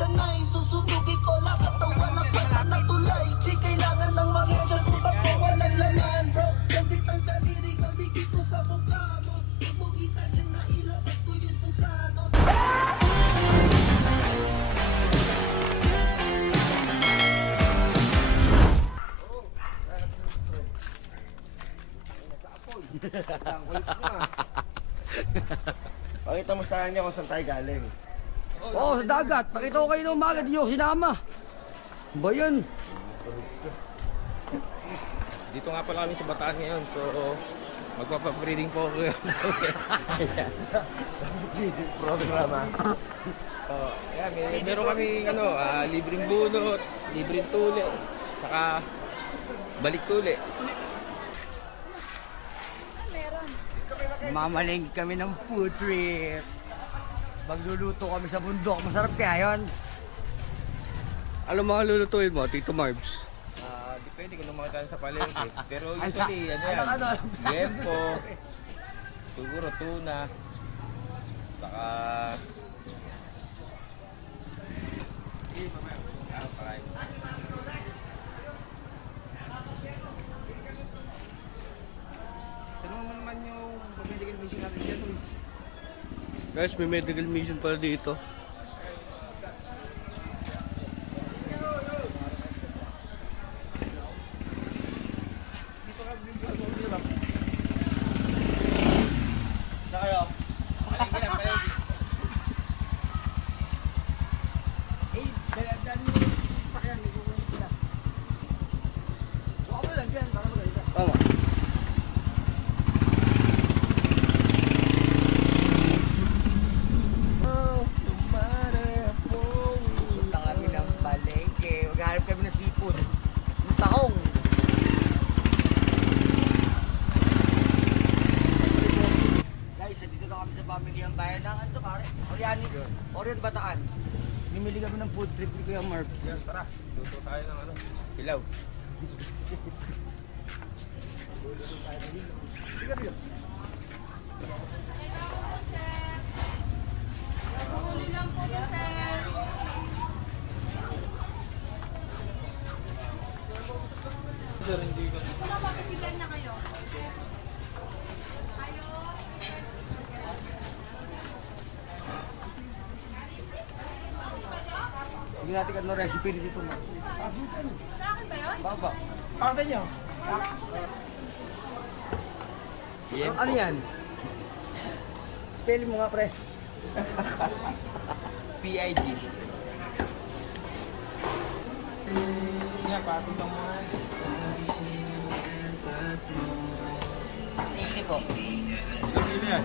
sanay, susunugin ko lang katawan ng pata na tulay. Di kailangan ng mga dyan, utak ko walang laman, bro. Gagit ang daliri, kabigit ko sa mukha mo. Huwag mo kita dyan na ilabas ko yung susano. Pakita mo sa kanya kung saan tayo galing. Oo, sa dagat. Pakita ko kayo ng umaga, di nyo ako sinama. Ba yun? Dito nga pala kami sa Bataan ngayon, so magpapa-breeding po ako. Programa. Yan, meron kami libreng bunot, libreng tuli, saka balik tuli. Mamalengke kami ng food trip. Magluluto kami sa bundok. Masarap kaya yun. Alam mga lulutuin mo, Tito Marbs? Depende kung naman sa palengke. Pero usually, ano? liempo, siguro tuna, saka... pakain. Tanong mo naman yung medical mission natin dyan. Guys, may medical mission pala dito. Na kayo? Palengke lang, palengke. Daladaan mo yung sakyan. May kukunin sila. Baka mo lang dyan. Baka maganda. Tama. Punta kami ng palengke. Maghahanap kami ng seafood. Yung tahong. Guys, dito na kami sa family ang bayan ng ano pare? Orion Bataan. Mimili kami ng food trip ni Kuya Marv. Yan, tara. Luto tayo ng pilaw. Hindi natin ano recipe dito mo. Baba. Pakita nyo. Ano yan? Spell mo nga pre. PIG. Yan, patutang mo. Sige po. Ilang kilo yan?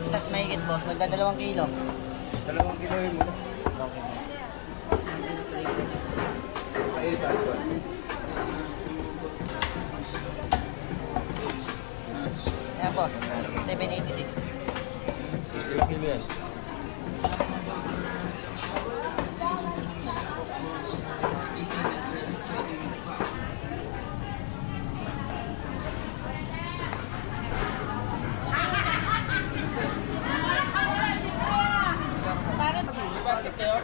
Isas mahigit boss, magdadalawang kilo. 2 kilohin mo. Ayan boss, 786. Ilang kilo yan? Bakit kayo?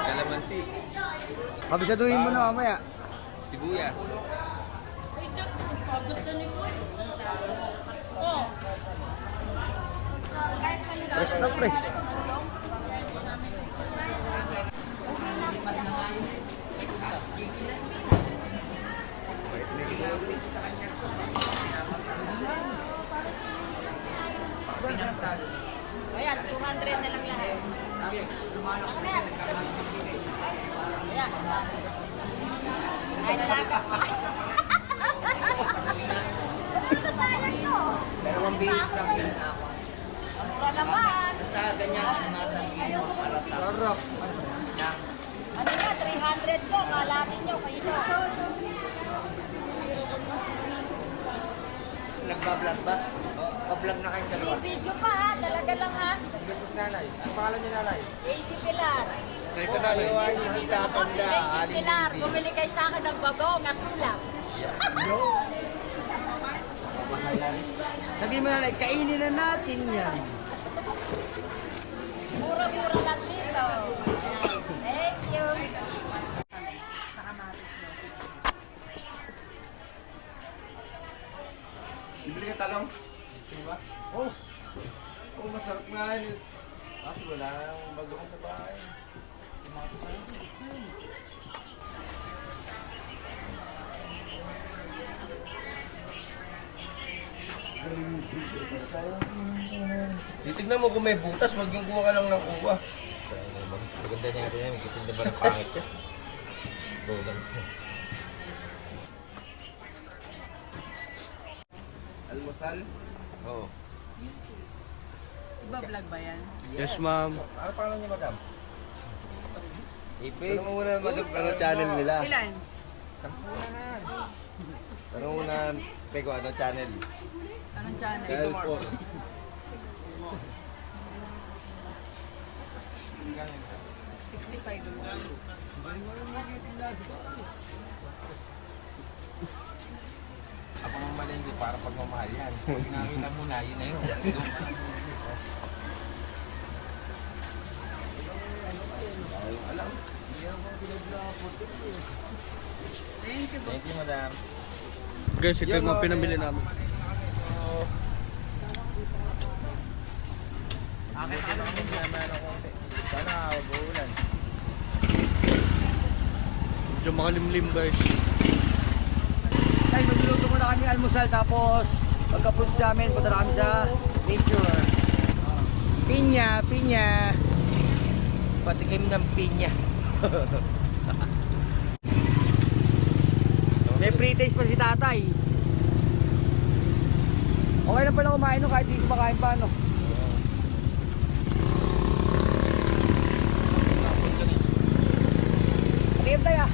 Kalamansi, Kabisaduhin mo na mamaya. sibuyas, Fresh na fresh. Ayan, 200 na lang lahat. Ayan. Ay, nalaga. Sayang to. Dalawang bilis lang yun ako. Ang mura naman. Sa ganyan, sarap. Ano nga, 300 po. Kalamin nyo kayo. Nagbablog ba? Pa-vlog na kayong dalawa. May video pa ha. Talaga lang ha. Gatos nanay. Ang pangalan niya nanay? 80 Pilar. Teka na, yung Hindi na ako si 80 Pilar. Bumili kayo sa akin ng bagong at ulam. Sabi mo nanay, kainin na natin yan. Mura-mura lang din. Kasi wala nang bagong sa bahay. Titignan mo kung may butas, wag yung kuha ka lang ng kuha. Maganda niya rin yan. Maganda ba ng pangit yan? Gogan. Almusal? Oo. Iba vlog ba yan? Yes, ma'am. Ano pangalan niya, madam? Ipig. Tanong mo muna, madam, ano channel nila? Ilan? Tanong mo na, teko, ano channel? Anong channel? Dahil po. 65. Ako mamalengke para pagmamahal yan. Pag nakita mo na, yun na yun. Thank you. Thank you, madam. Guys, ito yung mga pinamili namin. Akin ka naman naman ako konti. Sana wag uulan. Medyo makalimlim guys. Ay, magluluto muna kami almusal tapos pagkapunta namin, punta na kami sa nature. Pinya, pinya. Patikim ng pinya. May pre-taste pa si tatay. Okay lang pala kumain no, kahit hindi kumakain pa no. Tingin tayo.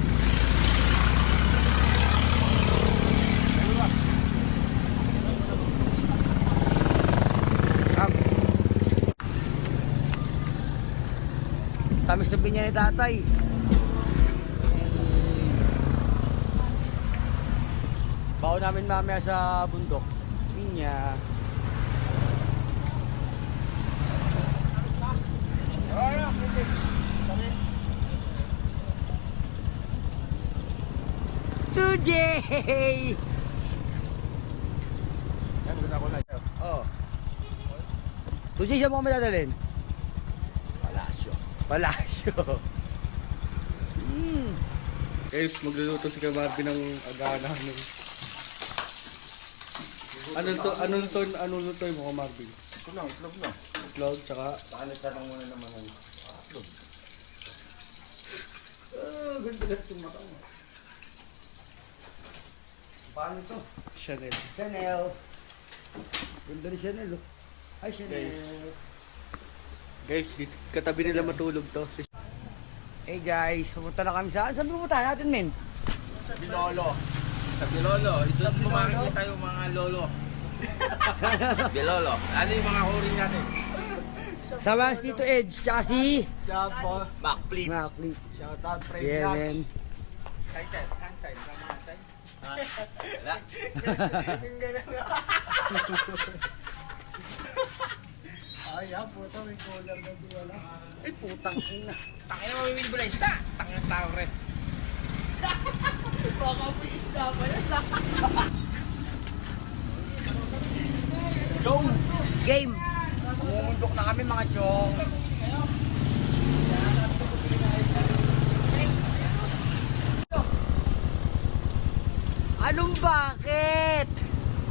Tamis na pinya ni tatay. Baon namin mamaya sa bundok. Pinya. Tujay! Yan, gusto ko na. Oh. Tujay, saan mo kami dadalhin? Palasyo. Palasyo. Guys, magluluto si Marvin ng agahan. Ano luto mo, Marvin? Ito lang, itlog na. Itlog, tsaka Saan tanong muna naman ang itlog. Ganda lang itong mata mo. Paano ito? Chanel. Chanel. Ganda ni Chanel. Oh. Ay, Chanel. Guys, katabi nila matulog to. Hey guys, pumunta na kami saan? Saan pupunta natin, men? Sa Bilolo. Sa Bilolo. Ito makikita yung mga lolo. Bilolo. Ano yung mga huring natin? Sama si Tito Edge, tsaka si Shout po. Backflip. Mackley. Shout out, Fred Yeah, Vlogs. man. Kansay. Kansay. Kansay. Wala. Ay, puto, may collar na di wala. Ay, putang ina. Tangin na mamimili ba na isda? Tangin ang tao rin. Baka may isda pa yan. Game. Mumundok na kami mga chong. Anong bakit?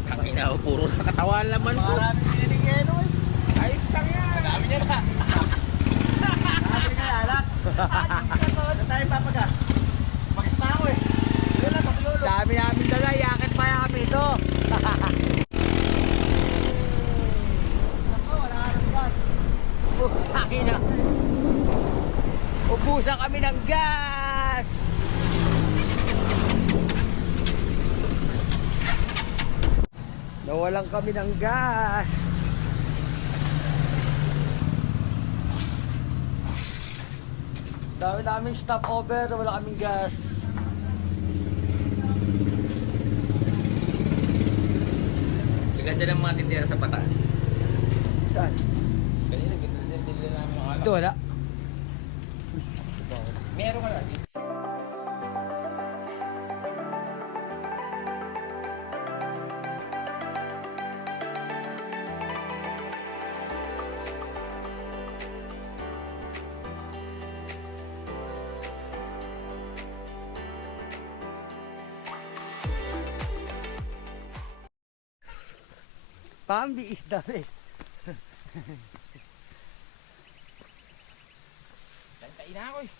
Tangin na, puro nakatawan laman ko. Marami pinanigyan eh. Ayos lang yan. Dami niya na. Marami nga alak. Saan tayo papaga? Mag-isna ako eh. Yun lang, sa Pilolo. Dami namin dala, yakit pa kami ito. Ako, wala ka ng gas. Putang ina. Ubusan kami ng gas. Nawalan kami ng gas. Dami naming stopover, wala kaming gas. Ganda ng mga tindera sa Bataan. Saan? Kanina, ganda din namin yung alak. Ito wala. Meron ka kasi. Bambi is the best. Tayo na ako eh.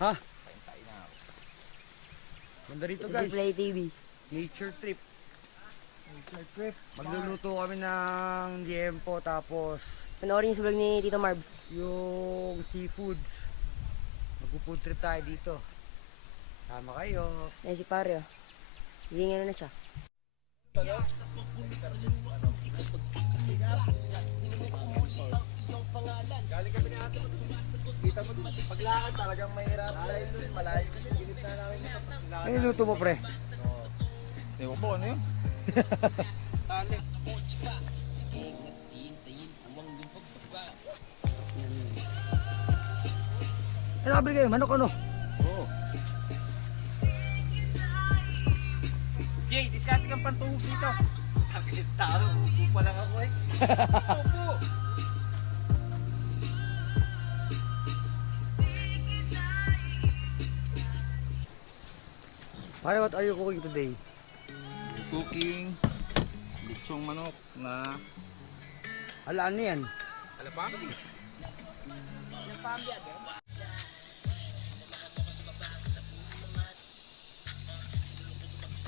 Ha? Tayo na ako. Ganda rito Ito si guys. Play TV. Nature trip. Nature trip. Magluluto kami ng liempo tapos Panoorin yung sa vlog ni Tito Marbs. yung seafood. Magpo-food trip tayo dito. Sama kayo. Ayan si pare, oh. Hihinga na siya. Galing kami ni ate. Kita mo, paglakad talagang mahirap dahil doon malayo. Ginit na namin ito. Ano yung luto mo pre? Ewan ko ano yun? Ano kabili kayo? Manok ano? Jay, diskarte kang pantuhog dito. Ang tao, upo pa lang ako eh. Opo! Pare, what are you cooking today? Cooking. Litsong manok na Ala, ano yan? alapang.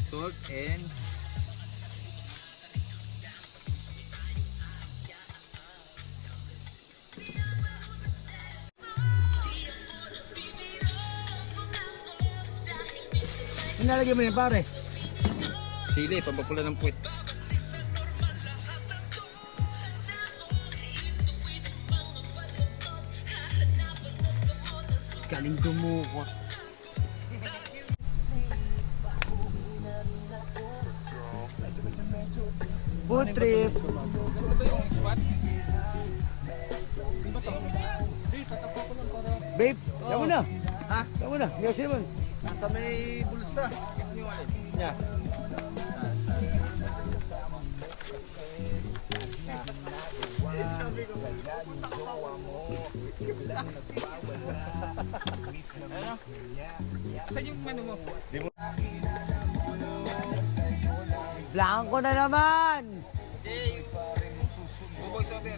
Salt and Inalagay mo yan pare. sili, pampapula ng puwit. Galing dumukot. Food trip. Babe, yan mo na. Ha? Yan mo na. Yes, Simon. Nasa may bulsa. Yeah. Asan yung ano mo? Blanco na naman. Jay! Buboy sober.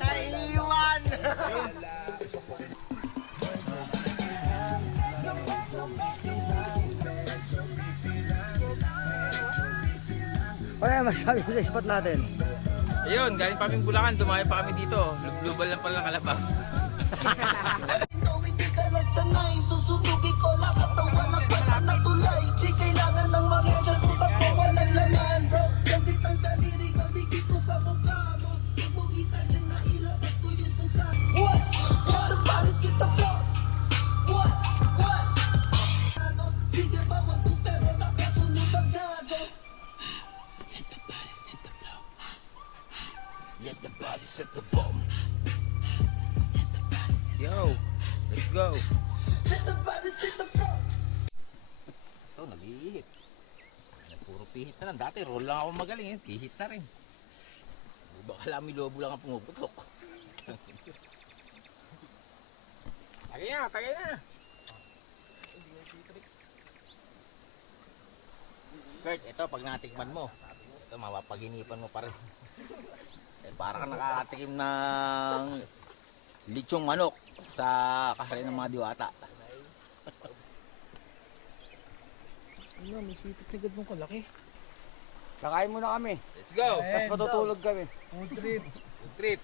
Naiiwan! Ano masabi mo sa spot natin? Ayun, galing pa kaming Bulacan, dumayo pa kami dito. Global lang pala ng Kalabaw. Ikaw hindi ka na sanay, susundugin ko lang katawan ng pata na tulay. Di kailangan ng mga dyan, utak ko walang laman, bro. Langit ang daliri, kabigit ko sa mukha mo. Huwag mo kita dyan na ilabas ko yung susa. What? Let the body hit the floor. What? What? Ano? Sige ba, 1, 2, pero nakasunod ang gago. Let the body hit the floor. Let the body hit the bomb. Yo, let's go. Let the body hit the floor. Ito, nag-iihit. Puro pihit na lang. Dati roll lang ako magaling, pihit na rin. Baka lami-lobo lang ang pumuputok. Tagay na, tagay na. Kurt, ito pag natikman mo, ito mapapaginipan mo pa rin. Para ka nakatikim ng litsong manok sa kasari ng mga diwata. Ano, may sipit na gabong kalaki. Kakain muna kami. Let's go! Tapos matutulog kami. Food trip. Food trip.